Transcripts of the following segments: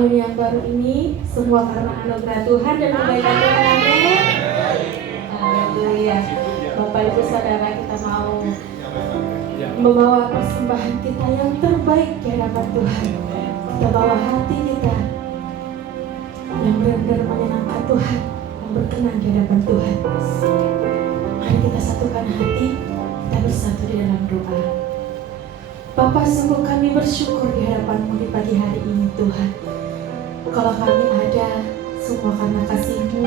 tahun yang baru ini semua karena anugerah Tuhan dan kebaikan Tuhan. Amin. Haleluya. Bapak Ibu Saudara, kita mau membawa persembahan kita yang terbaik di hadapan Tuhan. Kita bawa hati kita yang benar-benar menyenangkan Tuhan, yang berkenan di hadapan Tuhan. Mari kita satukan hati, kita bersatu di dalam doa. Bapa, sungguh kami bersyukur di hadapan-Mu di pagi hari ini Tuhan. Kalau kami ada, semua karena kasih-Mu,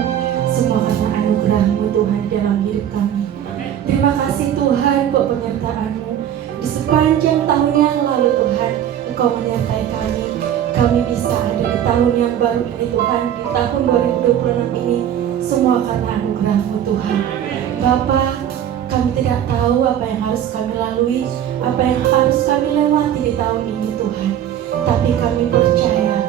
semua karena anugerah-Mu Tuhan di dalam hidup kami. Terima kasih Tuhan buat penyertaan-Mu. Di sepanjang tahun yang lalu Tuhan, Engkau menyertai kami. Kami bisa ada di tahun yang baru ini Tuhan, di tahun 2026 ini, semua karena anugerah-Mu Tuhan. Bapa, kami tidak tahu apa yang harus kami lalui, apa yang harus kami lewati di tahun ini Tuhan. Tapi kami percaya,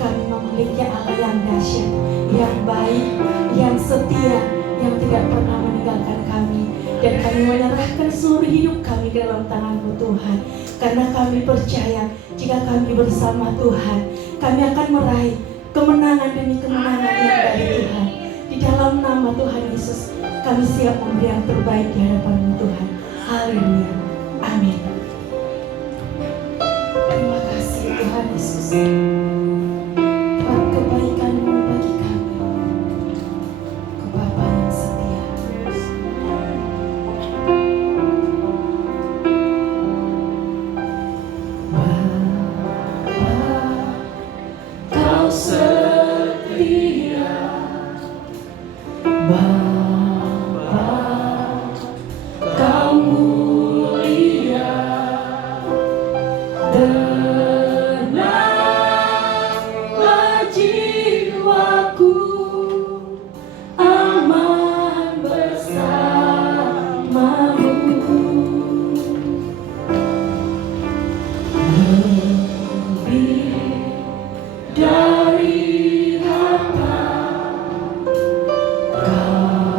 kami memiliki Allah yang dahsyat, yang baik, yang setia, yang tidak pernah meninggalkan kami. Dan kami menyerahkan seluruh hidup kami ke dalam tangan-Mu Tuhan. Karena kami percaya, jika kami bersama Tuhan, kami akan meraih kemenangan demi kemenangan yang dari Tuhan. Di dalam nama Tuhan Yesus, kami siap memberi yang terbaik di hadapan-Mu Tuhan. Haleluya. Amin. Terima kasih Tuhan Yesus. Buat kebaikan-Mu bagi kami. Kau Bapa yang setia. Bapa, Kau setia. Bapa, Kau mulia. Tenanglah jiwaku, aman bersama-Mu. Lebih dari harta, Kau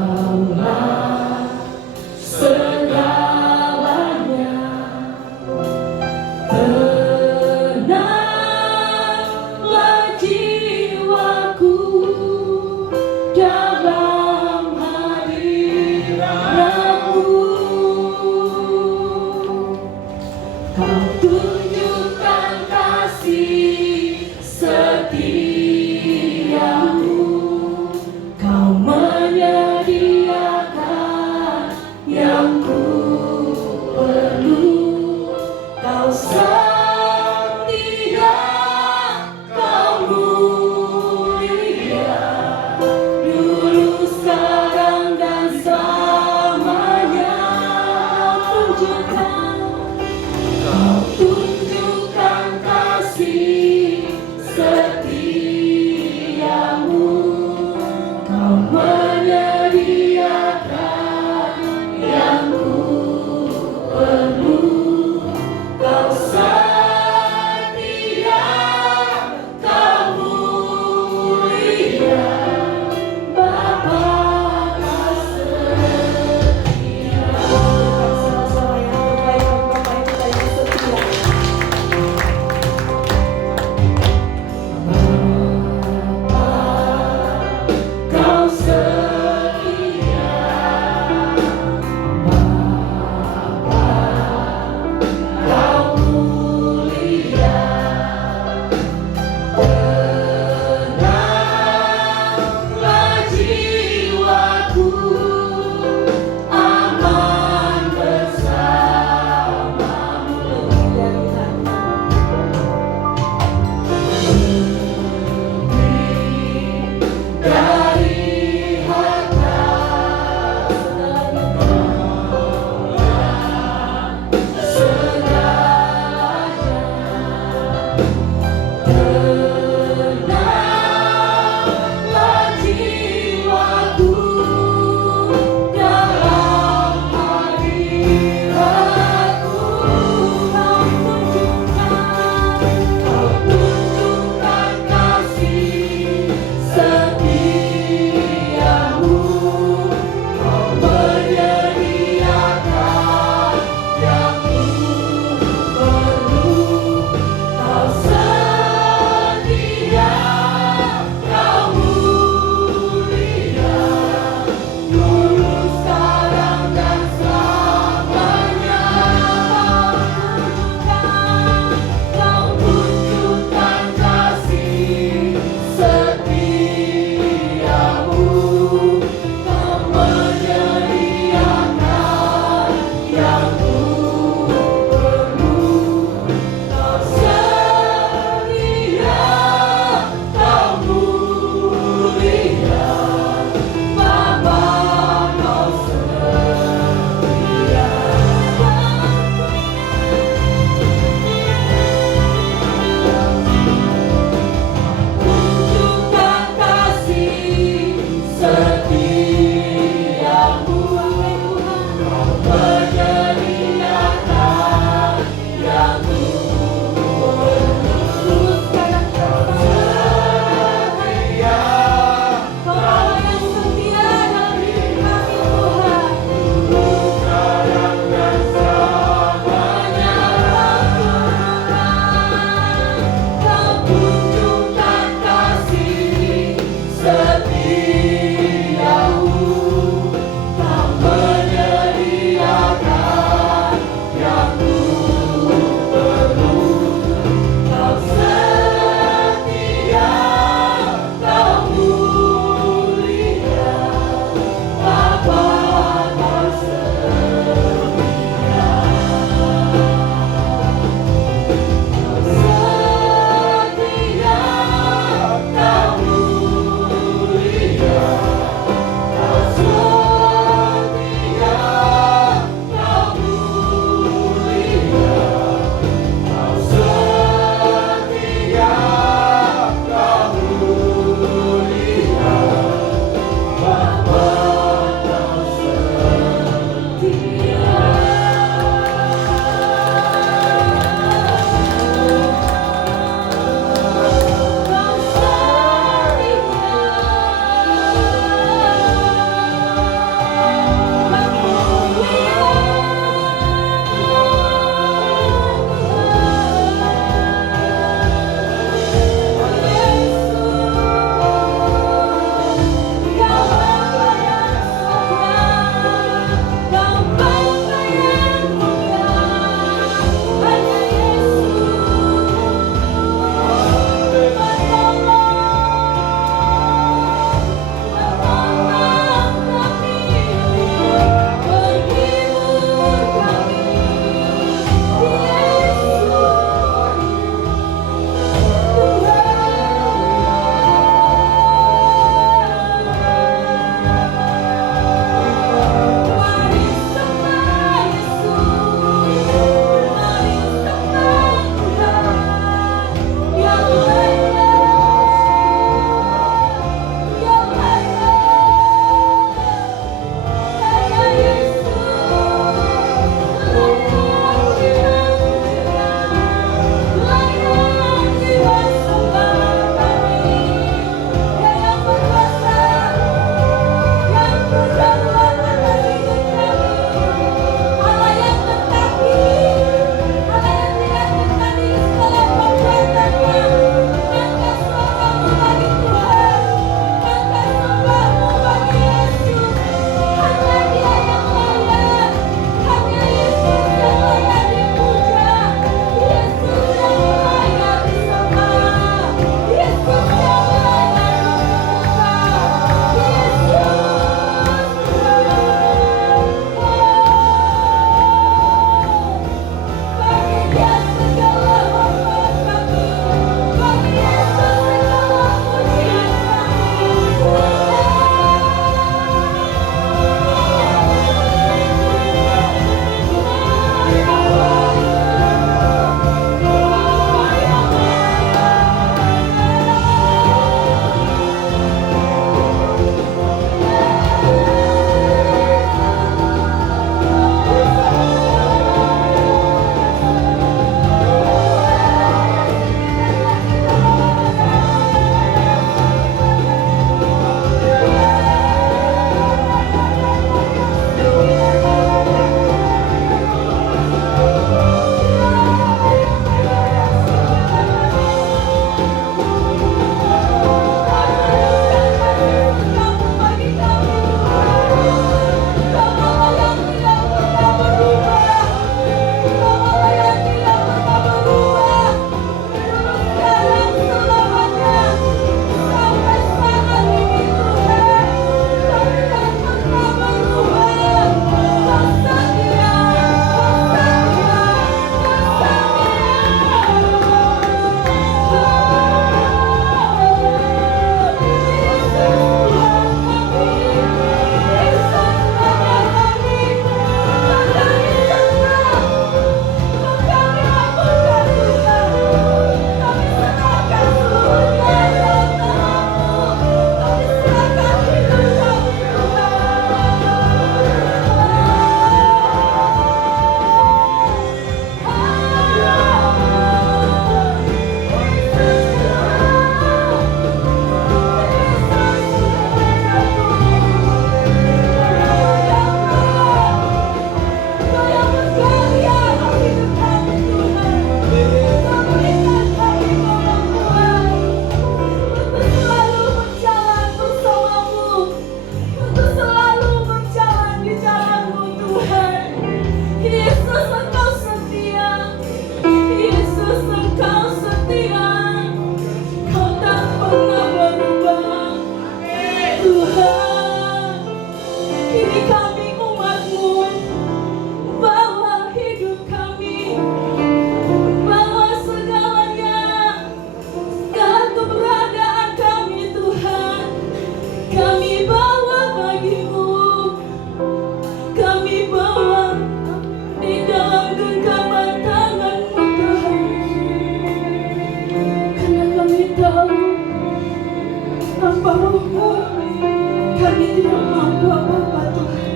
mampu apa-apa Tuhan.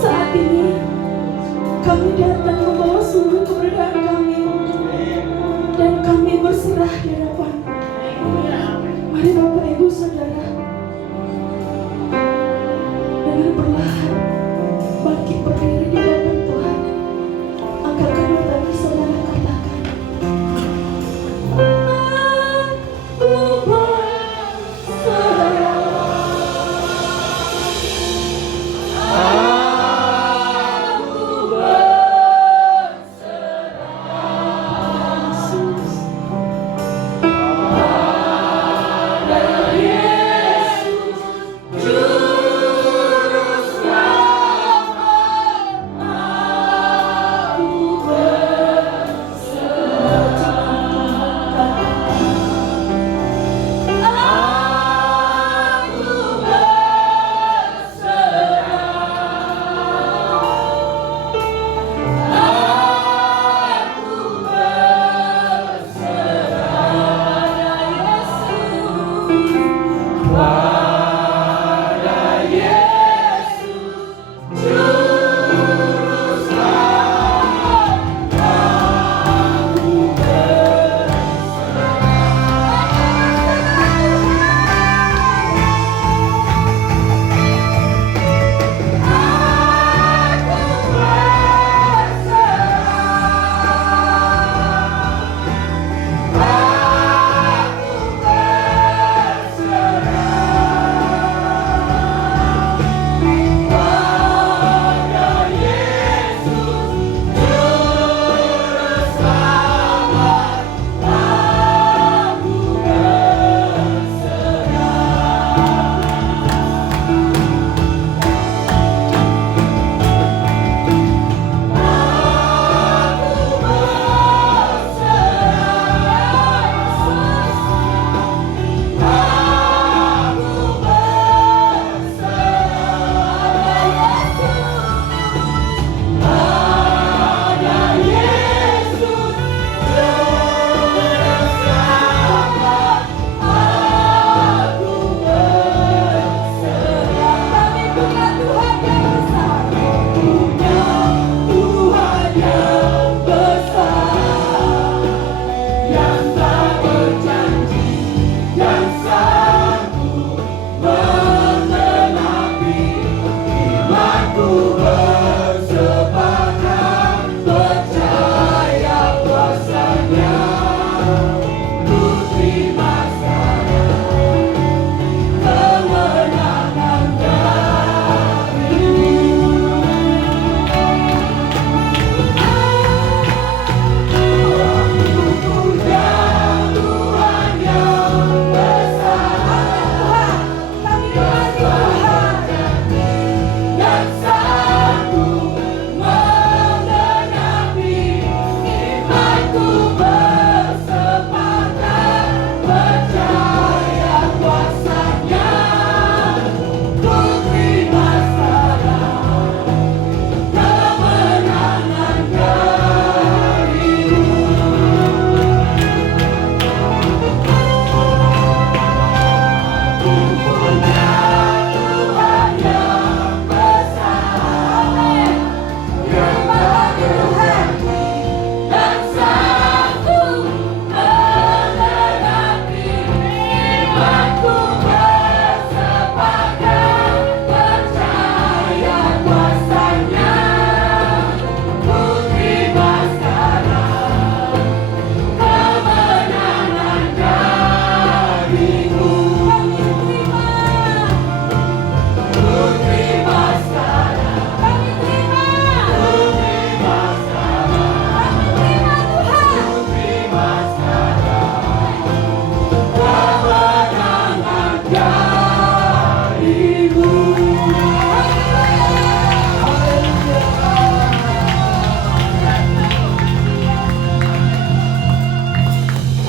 Saat ini kami datang membawa seluruh keberadaan kami dan kami berserah di hadapan. Mari Bapak Ibu Saudara dengan perlahan bangkit berdiri di hadapan Tuhan. Angkat kedua tangan saudara, katakan, aku berserah.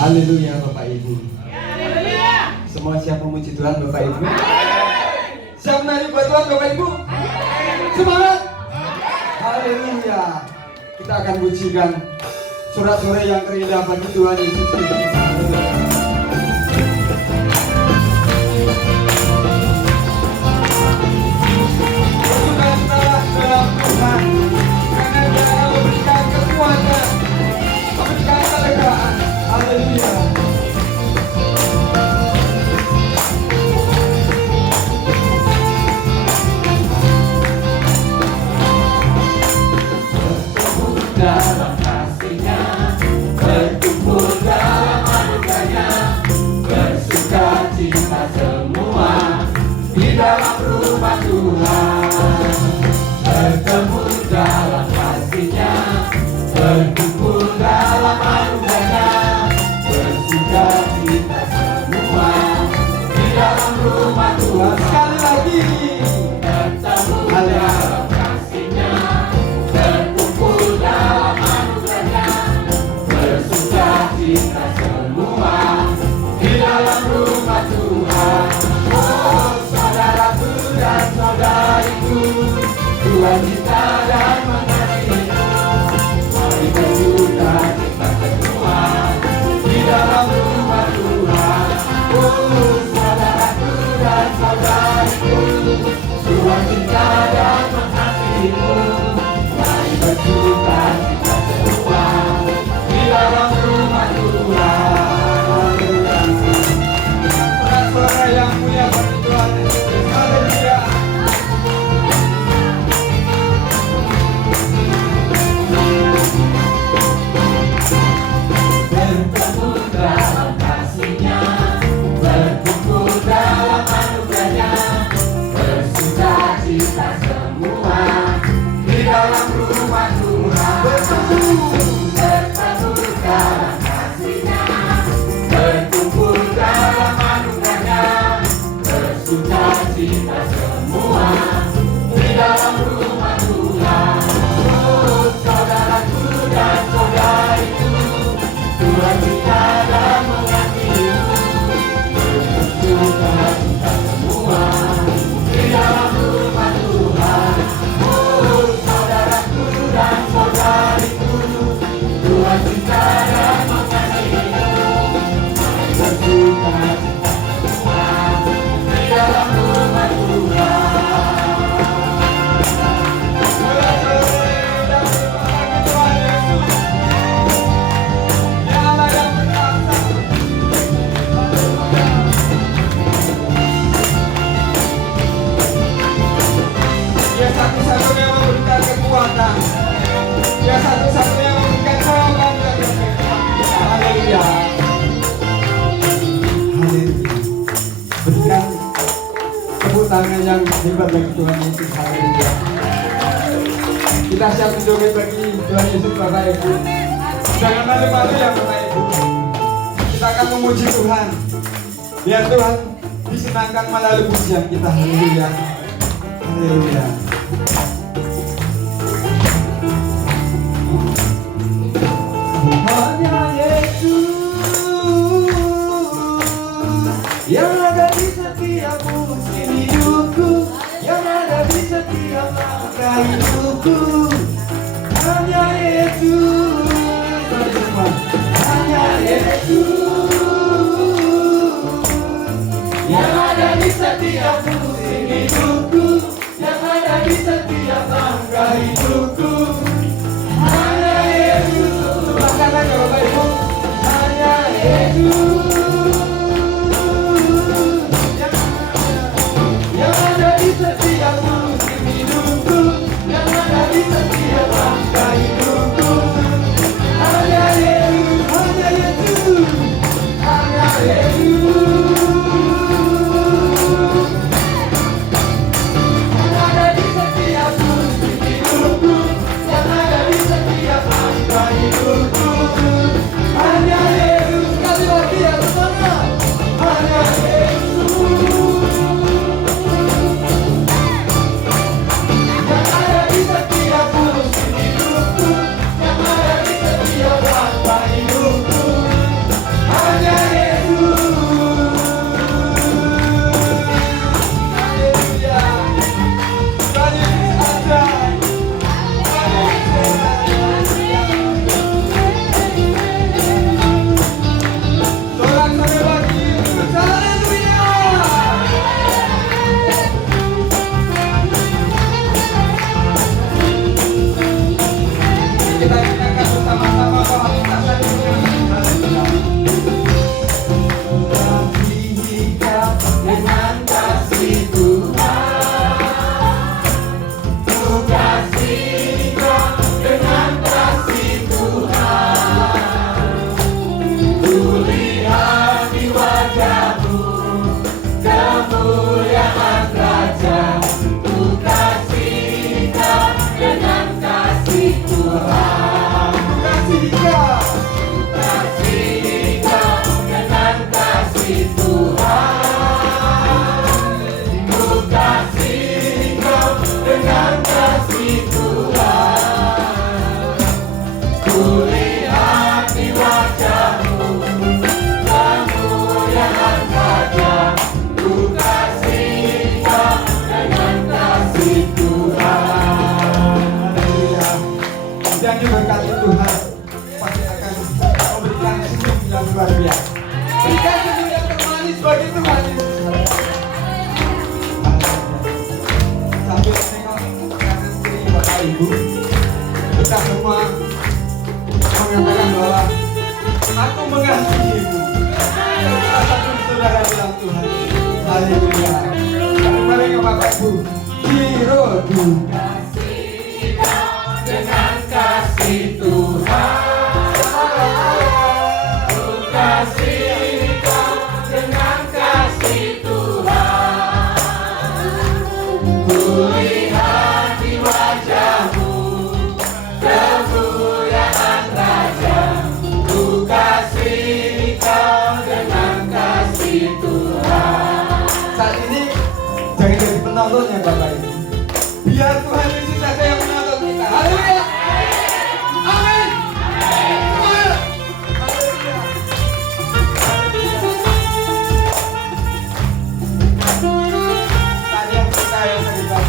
Haleluya Bapak Ibu. Semua siap memuji Tuhan Bapak Ibu? Siap menari buat Tuhan Bapak Ibu? Semangat! Haleluya. Kita akan pujikan sorak-sorai yang terindah bagi Tuhan Yesus Kristus. Tuhan, bertemu dalam kasih-Nya, berkumpul dalam anugerah-Nya, bersuka cita semua di dalam rumah Tuhan. Sekali lagi, bertemu dalam kasih-Nya, berkumpul dalam anugerah-Nya, bersuka cita semua di dalam rumah Tuhan. Oh, saudaraku dan saudariku, Tuhan cinta dan mengasihimu. Mari bersuka cita semua di dalam rumah Tuhan. Oh, saudaraku dan saudariku, Tuhan cinta dan mengasihimu. Mari bersuka cita semua di dalam rumah Tuhan. Suara yang mulia bagi Tuhan Yesus. Haleluya. Bertemu dalam kasih-Nya, berkumpul dalam anugerah-Nya, bersuka cita semua di dalam rumah Tuhan. Bertemu dalam kasih-Nya, berkumpul dalam anugerah-Nya, bersuka cita semua di dalam rumah Tuhan. Oh, saudaraku dan saudariku, Tuhan cinta dan mengasihimu. Bersuka cita semua di dalam rumah Tuhan. Oh, saudaraku dan saudariku, Tuhan cinta dan mengasihimu. Bersuka cita semua di dalam rumah Tuhan. Dia satu-satunya yang memberikan kekuatan. Dia satu-satunya yang memberikan jawaban dan kekuatan. Haleluya. Haleluya. Berikan tepuk tangan yang hebat bagi Tuhan Yesus. Haleluya. Kita siap menjoget bagi Tuhan Yesus, Bapak Ibu. Jangan malu-malu ya Bapak Ibu. Kita akan memuji Tuhan. Biar Tuhan disenangkan melalui pujian kita. Haleluya. Haleluya. Hanya Yesus yang ada di setiap musim hidupku, yang ada di setiap langkah hidupku. Hanya Yesus, hanya Yesus yang ada di setiap musim hidupku, yang ada di setiap langkah hidupku. Hanya Yesus, bahkan lagi Bapak Ibu, hanya Yesus yang ada di setiap musim hidupku, yang ada di Ibu, kita semua mengatakan bahwa aku mengasihimu. Salah satu saudara bilang Tuhan. Haleluya. Mari Bapak Ibu, Hirodu dengan kasih Tuhan. Penontonnya Bapak Ibu, biar Tuhan Yesus saja yang menonton kita. Haleluya, amin. Haleluya. Tadi yang kita yang terlibat.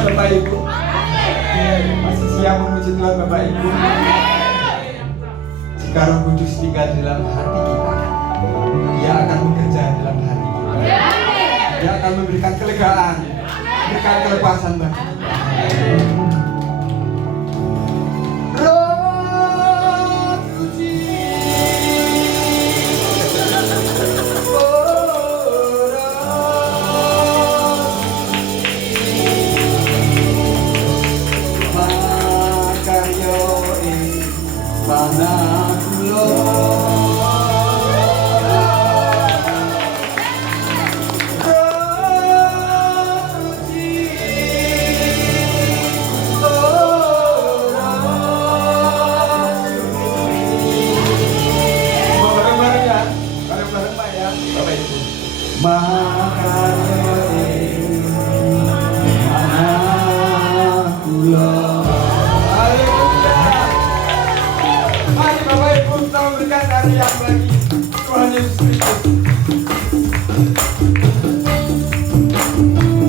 Bapak Ibu, masih siap memuji Tuhan Bapak Ibu. Jika Roh Kudus tinggal dalam hati kita, Dia akan bekerja dalam hati kita. Dia akan memberikan kelegaan, memberikan kelepasan bagi kita.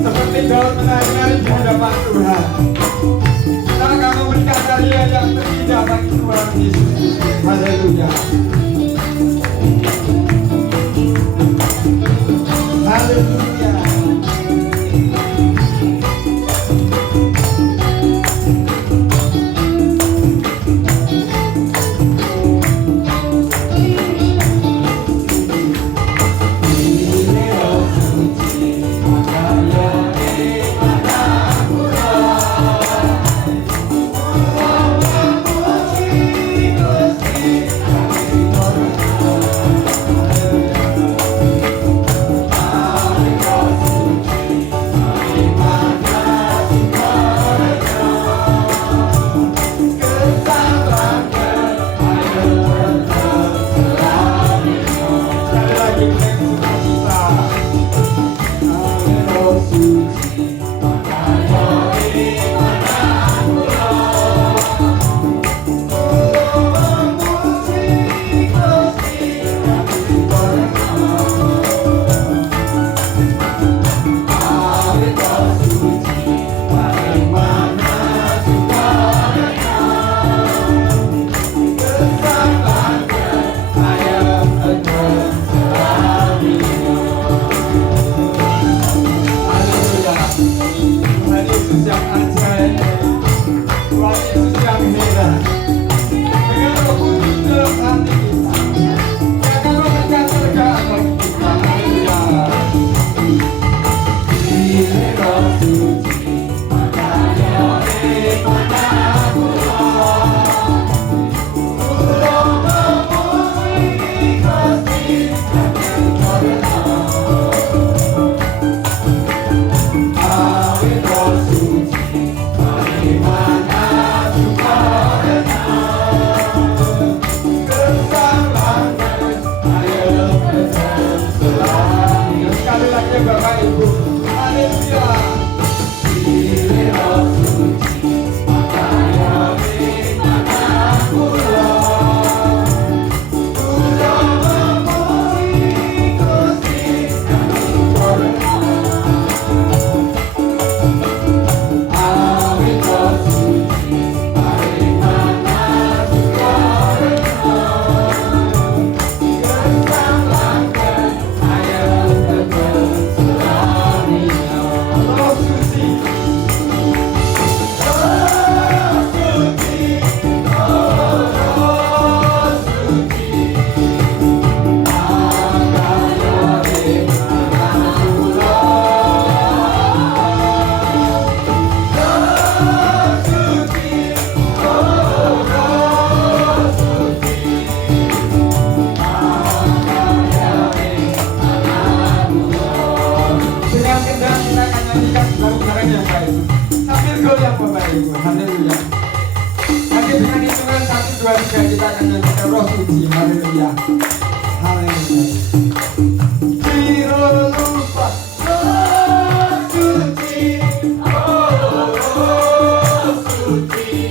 Seperti daun menari-nari di hadapan Tuhan, kita akan memberikan karya yang terindah bagi Tuhan Yesus. Haleluya. Haleluya. pakai roh suci. Haleluya. Haleluya. Tidak lupa roh suci. Oh, roh suci.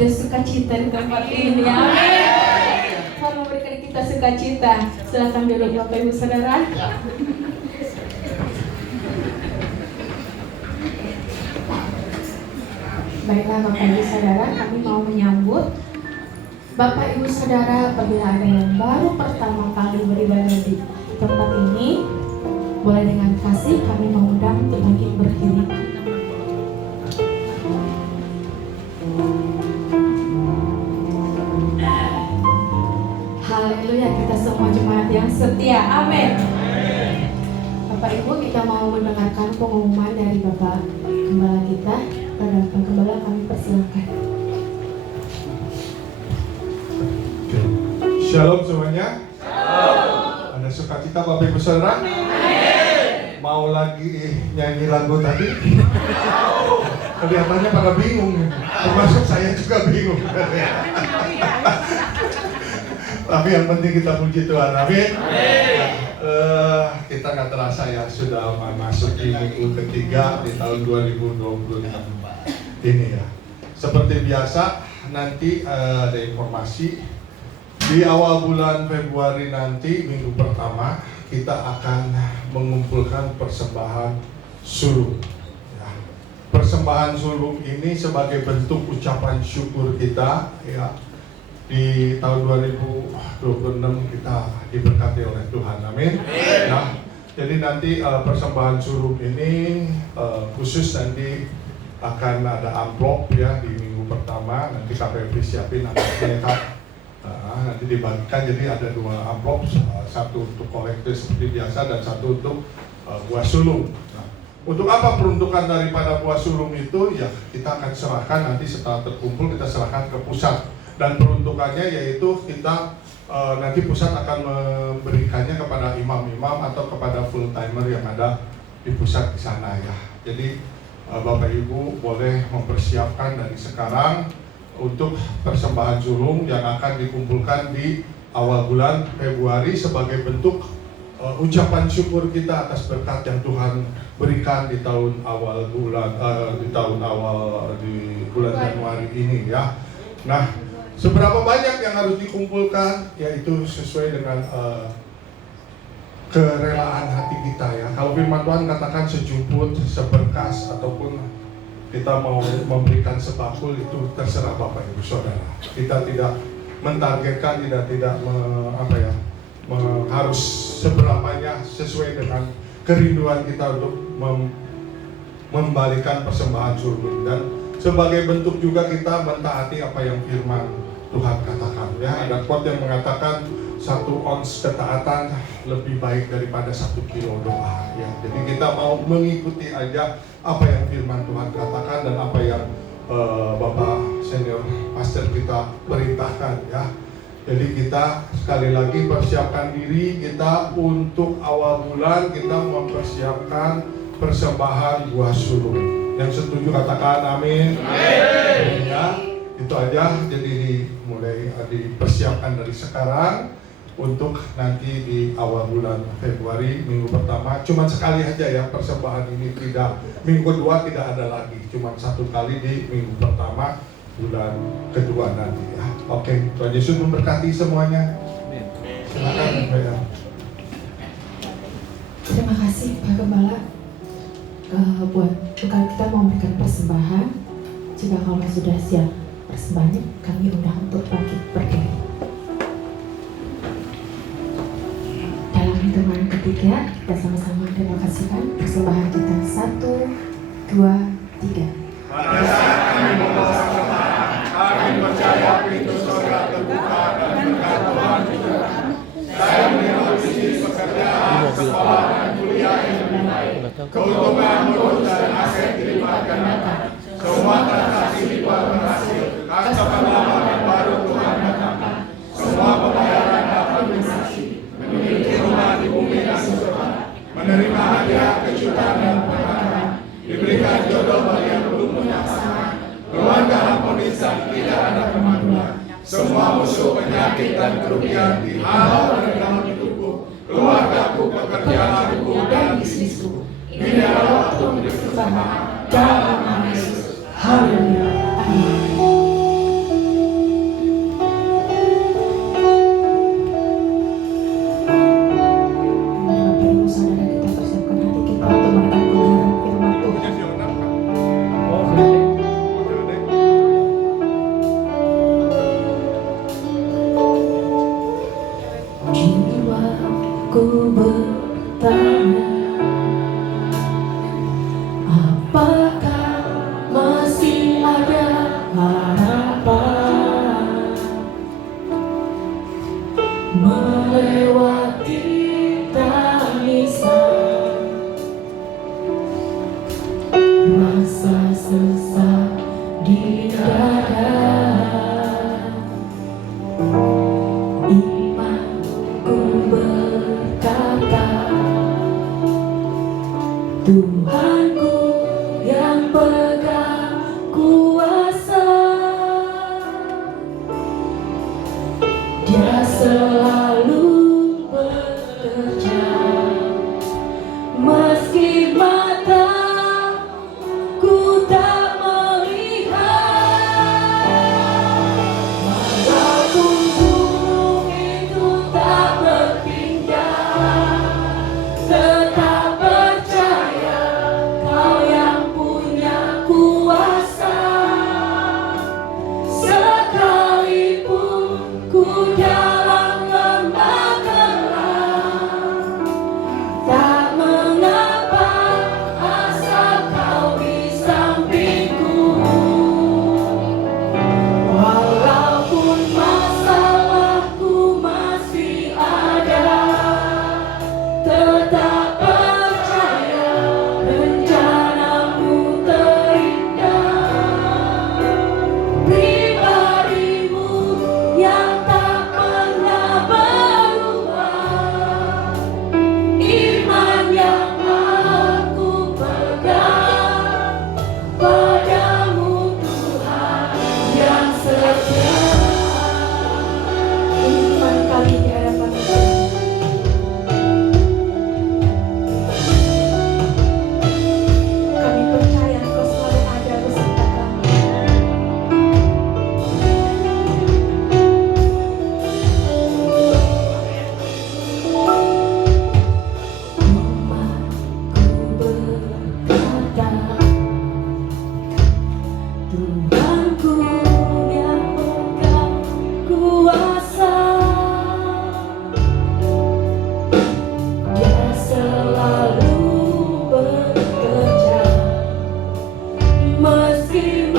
Ada sukacita di tempat ini, amin. Tuhan memberikan kita sukacita. Silakan duduk Bapak Ibu Saudara. Baiklah Bapak Ibu Saudara, kami mau menyambut Bapak Ibu Saudara apabila ada yang baru pertama kali beribadah di tempat ini, boleh dengan kasih kami mengundang untuk mungkin berdiri. Haleluya, kita semua jemaat yang setia, amin. Bapak Ibu, kita mau mendengarkan pengumuman dari Bapak Gembala kita. Pada Bapak Gembala kami persilakan. Shalom semuanya. Shalom. Ada sukacita Bapak Ibu Saudara? Mau lagi nyanyi lagu tadi? Kelihatannya pada bingung, termasuk saya juga bingung. Tapi yang penting kita puji Tuhan, amin. Kita nggak terasa ya sudah masuk di minggu ketiga di tahun 2026 ini ya. Seperti biasa nanti ada informasi di awal bulan Februari nanti minggu pertama kita akan mengumpulkan persembahan sulung. Ya. Persembahan sulung ini sebagai bentuk ucapan syukur kita ya. Di tahun 2026 kita diberkati oleh Tuhan, amin. Nah, jadi nanti persembahan sulung ini khusus nanti akan ada amplop ya di minggu pertama. Nanti KPP siapin amplopnya ya. Nanti dibagikan, jadi ada 2 amplop, satu untuk kolektif seperti biasa dan satu untuk buah sulung. Nah, untuk apa peruntukan daripada buah sulung itu ya kita akan serahkan nanti setelah terkumpul, kita serahkan ke pusat. Dan peruntukannya yaitu kita nanti pusat akan memberikannya kepada imam-imam atau kepada full timer yang ada di pusat di sana ya. Jadi Bapak Ibu boleh mempersiapkan dari sekarang untuk persembahan sulung yang akan dikumpulkan di awal bulan Februari sebagai bentuk ucapan syukur kita atas berkat yang Tuhan berikan di tahun awal bulan di bulan Januari ini ya. Nah, seberapa banyak yang harus dikumpulkan, yaitu sesuai dengan kerelaan hati kita ya. Kalau firman Tuhan katakan sejumput, seberkas, ataupun kita mau memberikan sebakul, itu terserah Bapak Ibu Saudara. Kita tidak mentargetkan, tidak harus seberapanya, sesuai dengan kerinduan kita untuk membalikan persembahan sulung. Dan sebagai bentuk juga kita mentaati apa yang firman Tuhan katakan ya. Ada quote yang mengatakan 1 ons ketaatan lebih baik daripada 1 kilo doa ya. Jadi kita mau mengikuti aja apa yang firman Tuhan katakan dan apa yang Bapak senior pastor kita perintahkan ya. Jadi kita sekali lagi persiapkan diri kita untuk awal bulan kita mempersiapkan persembahan buah sulung. Yang setuju katakan amin. Amin. Ya. Itu aja, jadi dimulai dipersiapkan dari sekarang untuk nanti di awal bulan Februari minggu pertama. Cuman sekali aja ya persembahan ini, tidak minggu kedua tidak ada lagi, cuman satu kali di minggu pertama bulan kedua nanti ya. Oke, Tuhan Yesus memberkati semuanya. Silakan ya. Terima kasih Pak Gembala buat bekal kita mau memberikan persembahan. Jika kalau sudah siap persembahannya, kami undang untuk bangkit berdiri. Dalam hitungan ketiga, kita sama-sama terima kasihkan persembahan kita. 1, 2, 3. Pada saat kami membawa persembahan, kami percaya pintu surga terbuka dan berkat Tuhan dicurahkan. Saya menerima visi pekerjaan, sekolah dan kuliah yang lebih baik. Keuntungan, bonus dan aset dilipat gandakan. Semua transaksi dibuat berhasil. Kaca perlambang yang baru Tuhan datangkan. Semua pembayaran dapat lunasi. Memiliki rumah di bumi dan surga. Menerima hadiah kejutan dan penghargaan. Diberikan jodoh bagi yang belum punya pasangan. Keluarga harmonis dan tidak ada kemajuan. Semua musuh, penyakit dan kerugian dihalau dari dalam hidupku, keluargaku, pekerjaanku dan bisnisku. Ini adalah waktu untuk persembahan dalam nama Yesus. Haleluya. Amin. Bapak Ibu Saudara, kita persiapkan hati kita untuk mendengar kebenaran firman Tuhan. Jiwaku bertanya, apakah masih ada harapan melewati tangisan, rasa sesak di dada. Imanku berkata, Tuhanku yang pegang kuasa, Dia selalu bekerja, meski mataku tak melihat. Walaupun gunung itu tak berpindah, tetap percaya Kau yang punya kuasa. Sekalipun ku dalam lembah gelap, tak mengapa asal Kau di sampingku. Walaupun masalahku masih ada, tetap percaya rencanamu terindah. Pribadimu yang tak pernah berubah, iman yang aku pegang padamu, Tuhan yang setia. Iman kami di hadapan Tuhan. Kami percaya Engkau selalu ada beserta kami. Imanku berkata, Tuhanku yang pegang kuasa, Dia selalu bekerja, meski